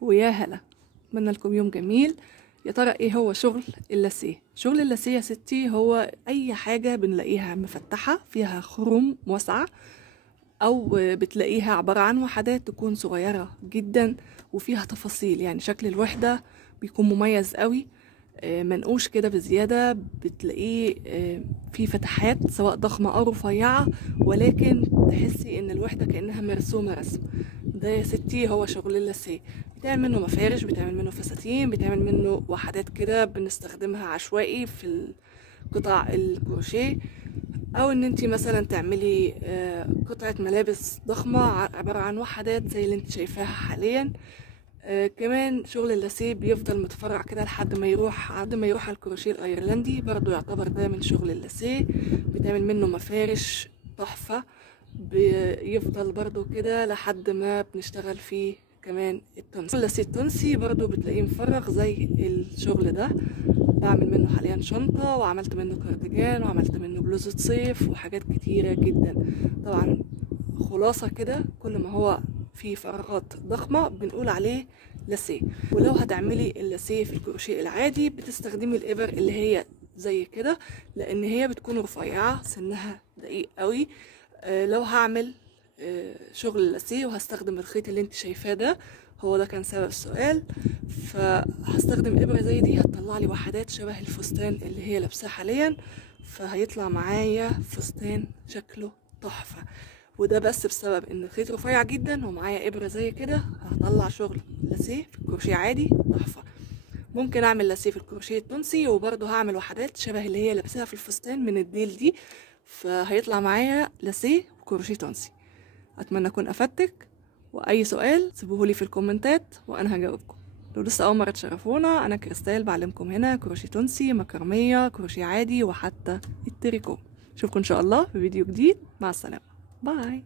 ويا هلا، اتمنى لكم يوم جميل. يا ترى ايه هو شغل اللاسيه؟ شغل اللاسيه يا ستي هو اي حاجه بنلاقيها مفتحه فيها خروم واسعه، او بتلاقيها عباره عن وحدات تكون صغيره جدا وفيها تفاصيل. يعني شكل الوحده بيكون مميز قوي، منقوش كده بزياده، بتلاقيه في فتحات سواء ضخمه او رفيعه، ولكن تحسي ان الوحده كانها مرسومه رسم. ده يا ستي هو شغل اللاسيه. بتعمل منه مفارش، بتعمل منه فساتين، بتعمل منه وحدات كده بنستخدمها عشوائي في قطع الكروشيه، او ان انتي مثلا تعملي قطعة ملابس ضخمة عبارة عن وحدات زي اللي انت شايفاها حاليا. كمان شغل اللاسيه بيفضل متفرع كده لحد ما يروح على الكروشيه الايرلندي، برضو يعتبر ده من شغل اللاسيه. بتعمل منه مفارش تحفة، بيفضل برضو كده لحد ما بنشتغل فيه. كمان التونسي، اللاسيه التونسي برضو بتلاقيه مفرغ زي الشغل ده. بعمل منه حاليا شنطة، وعملت منه كارديجان، وعملت منه بلوزة صيف، وحاجات كتيرة جدا. طبعا خلاصة كده، كل ما هو فيه فراغات ضخمة بنقول عليه لاسيه. ولو هتعملي اللاسيه في الكروشيه العادي بتستخدمي الإبر اللي هي زي كده، لأن هي بتكون رفيعة، سنها دقيق قوي. لو هعمل شغل اللاسيه وهستخدم الخيط اللي انت شايفاه ده، هو ده كان سبب السؤال. فهستخدم ابره زي دي هتطلع لي وحدات شبه الفستان اللي هي لابساه حاليا، فهيطلع معايا فستان شكله تحفه. وده بس بسبب ان الخيط رفيع جدا ومعايا ابره زي كده، هطلع شغل لاسيه في الكروشيه عادي تحفه. ممكن اعمل لاسيه في الكروشيه التونسي، وبرضه هعمل وحدات شبه اللي هي لابساها في الفستان من الديل دي، فهيطلع معايا لاسيه وكروشيه تونسي. اتمنى اكون افدتك، واي سؤال سيبوهولي في الكومنتات وانا هجاوبكم. لو لسه اول مره تشرفونا، انا كريستال، بعلمكم هنا كروشيه تونسي، مكرميه، كروشيه عادي، وحتى التريكو. اشوفكم ان شاء الله في فيديو جديد. مع السلامه، باي.